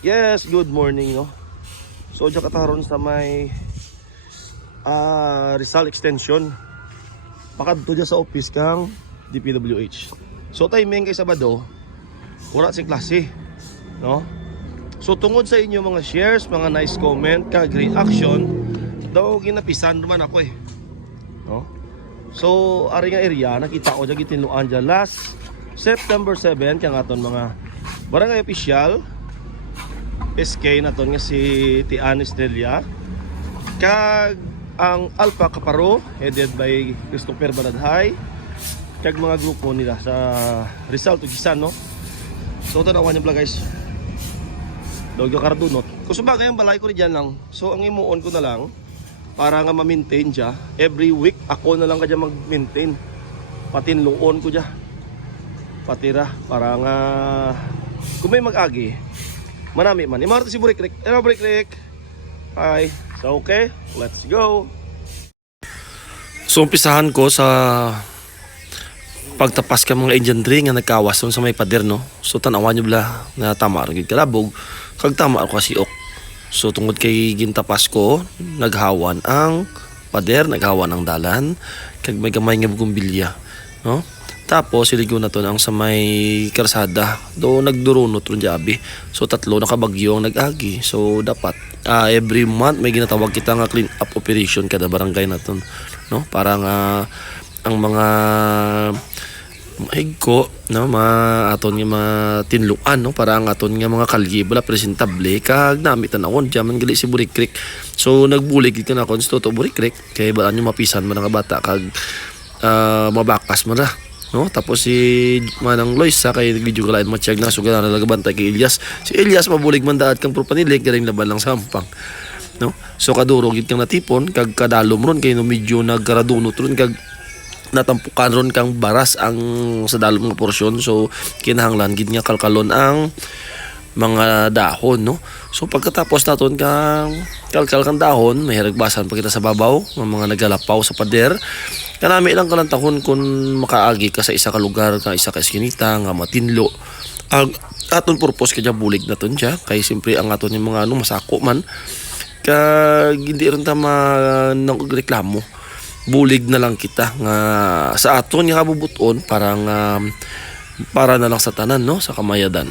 Yes, good morning no. So diyan kataron sa may ah Rizal Extension. Pakadto diya sa office kang DPWH. So timing kay Sabado, wala si klase, no? So tungod sa inyo mga shares, mga nice comment, kag reaction, daw ginapisan naman ako eh. No? So ari nga area nakita ko diyan gitinuan diyan last September 7 kang aton mga barangay official SK na to nga si Tian Estrella. Kag ang Alpha Caparo headed by Christopher Baladhay kag mga grupo nila sa Rizal Tugisan no? So tanawan niyo pala guys. Dogyo Cardunot. Kung sabagay ang balay ko rin dyan lang so ang imuon ko na lang para nga ma-maintain siya every week ako na lang kadya mag-maintain. Patinluon ko dyan. Patira para nga kung may mag-agi Marami man. Imarto si Burikrik. Hello, Burikrik. Hi. So, okay. Let's go. So, umpisahan ko sa pagtapas ka mga engendry nga nagkawas sa may pader, no? So, tanawan nyo bala na tama rin kalabog. Kag tama ako kasi ok. So, tungod kay gintapas ko, naghawan ang pader, naghawan ang dalan, kag may gamay nga bugumbilya, no? Tapos siligo na to ang sa may karsada. Do nagdurunot ron jabi. So tatlo nakabagyo ang nag-agi. So dapat ah, every month may ginatawag kita nga clean up operation kada barangay naton, no? Para nga ang mga higko no ma aton nga matinluan no para ang aton nga mga kalye bala presentable kag nami tanawon jaman gali si Burik Creek so nagbulig gid na kon to Burik Creek kay bala mapisan man nga bata kag ah, mabakas mo na no? Tapos si Manang Lois sa kay video kalain matiyag na sugal na nagabantay kay Elias. Si Elias mabulig man daat kang propanilig galing laban lang sampang no? So kadurog gid kang natipon kag kadalom ron kay no medyo nagkaradunot ron kag natampukan ron kang baras ang sa dalom nga porsyon. So kinahanglan gid nga kalkalon ang mga dahon no? So pagkatapos naton kang kalkal kang dahon may haragbasan pa kita sa babaw ng mga nagalapaw sa pader. Kanami lang kalang tahon kung makaagi ka sa isa ka lugar ka isa ka eskinita nga matinlo. Ang aton purpose kaya bulig na ton siya kay simpre ang aton yung mga ano masako man. Kag hindi rin ta ma reklamo. Bulig na lang kita nga sa aton nga kabubuton para nga para na lang sa tanan no? Sa kamayadan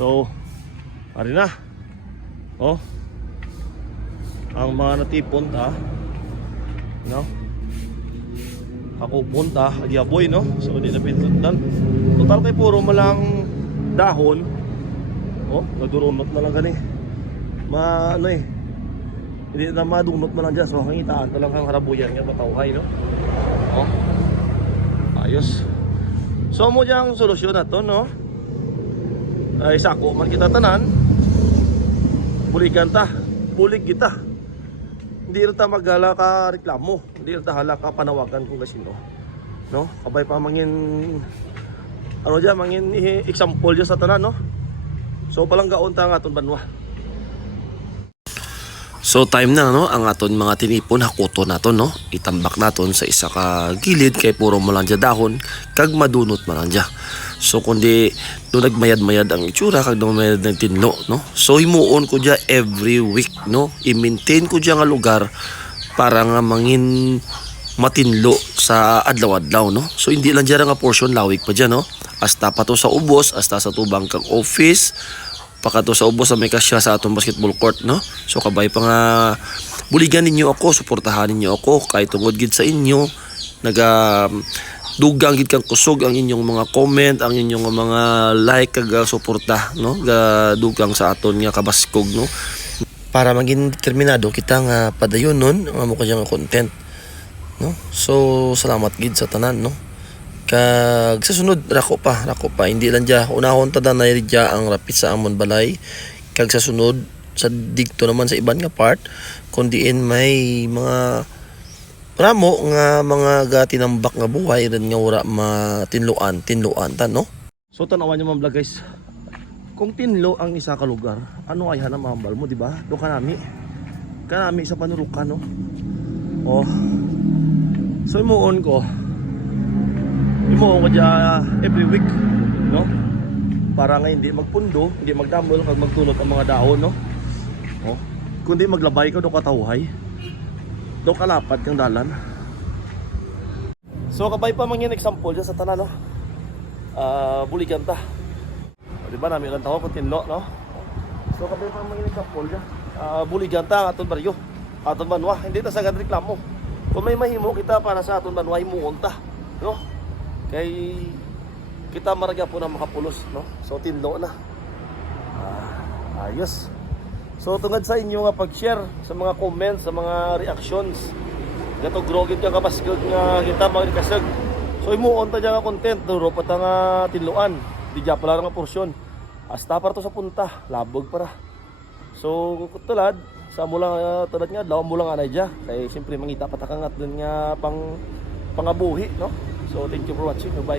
So, ari na. Oh. Ang mga natipon ta. No? Ako punta, boy no? So, di na pintundan. Total kay puro malang dahon. Oh, nadurunot na lang gani. Ma, ano eh. Hindi na madunot na lang dyan. So, hangitaan na lang ang harabuyan nga patawhay, no? Oh. Ayos. So, mo diyang solusyon na to, no? Ay sako man kita tanan. Buligan ta. Bulig kita. Hindi rin ta maghala ka reklamo. Hindi rin ta hala ka panawagan kung kasino no. Kabay pa mangin ano dyan mangin example dyan sa tanan no? So palang gaon ta nga aton banwa So time na no ang aton mga tinipon hakuto naton no itambak naton sa isa ka gilid kay puro mo lang dya dahon kag madunot man lang dya. So kundi do nagmayad-mayad ang itsura kag do mayad ng tinlo no. So himuon ko dya every week no. I-maintain ko dya nga lugar para nga mangin matinlo sa adlaw-adlaw no. So hindi lang dya nga portion lawig pa dya no. Hasta pa to sa ubos, hasta sa tubang kang office, pakato sa ubos sa may kasya sa atong basketball court no? So kabay pa nga buligan ninyo ako suportahan ninyo ako. Kahit tungod gid sa inyo naga dugang gid kang kusog ang inyong mga comment ang inyong mga like kag ah, suporta no? Ga dugang sa aton nga kabaskog no? Para maging determinado kita nga padayon nun amo ko content no? So salamat gid sa tanan no kag sa sunod rako pa rako pa. Hindi lang dya. Unahon ta na dya ang rapid sa amon balay. Kag sa sunod sa digto naman sa iban nga part kundiin may mga ramo nga mga gatinambak nga buhay rin nga wala matinluan tinluan ta no? So tanawan niyo mga vlog guys. Kung tinlo ang isa ka lugar ano ay hanam mambal mo di ba? Do kanami kanami sa panurukan no? Oh. So imuon ko imo ko dya every week no para nga hindi magpundo, hindi magdamol kag magtulot ang mga dahon no. Oh, kundi maglabay ka do katawhay. Do kalapad kang dalan. So kabay pa man yung example dyan sa tanan no. Ah, buligan ta. O, di ba namin lang tao kung tinlo no. So kabay pa man yung example dyan. Ah, buligan ta aton baryo. Aton banwa, hindi ta sagad reklamo. Kung may mahimo kita para sa aton banwa himuon ta, no? Kay kita maragya po na makapulos, no? So tinlo na. Ah, ayos. So tungod sa inyo nga pag-share sa mga comments, sa mga reactions. Gato grogit ka kapasgod nga kita magkasag. So imuon ta nga content, duro pa ta nga tinluan. Di dya pala nga porsyon. Hasta para to sa punta, labog para. So tulad sa mula uh, tulad nga daw mula nga na dya. Kay siyempre mangita pa ta nga pang pangabuhi, no? So thank you for watching bye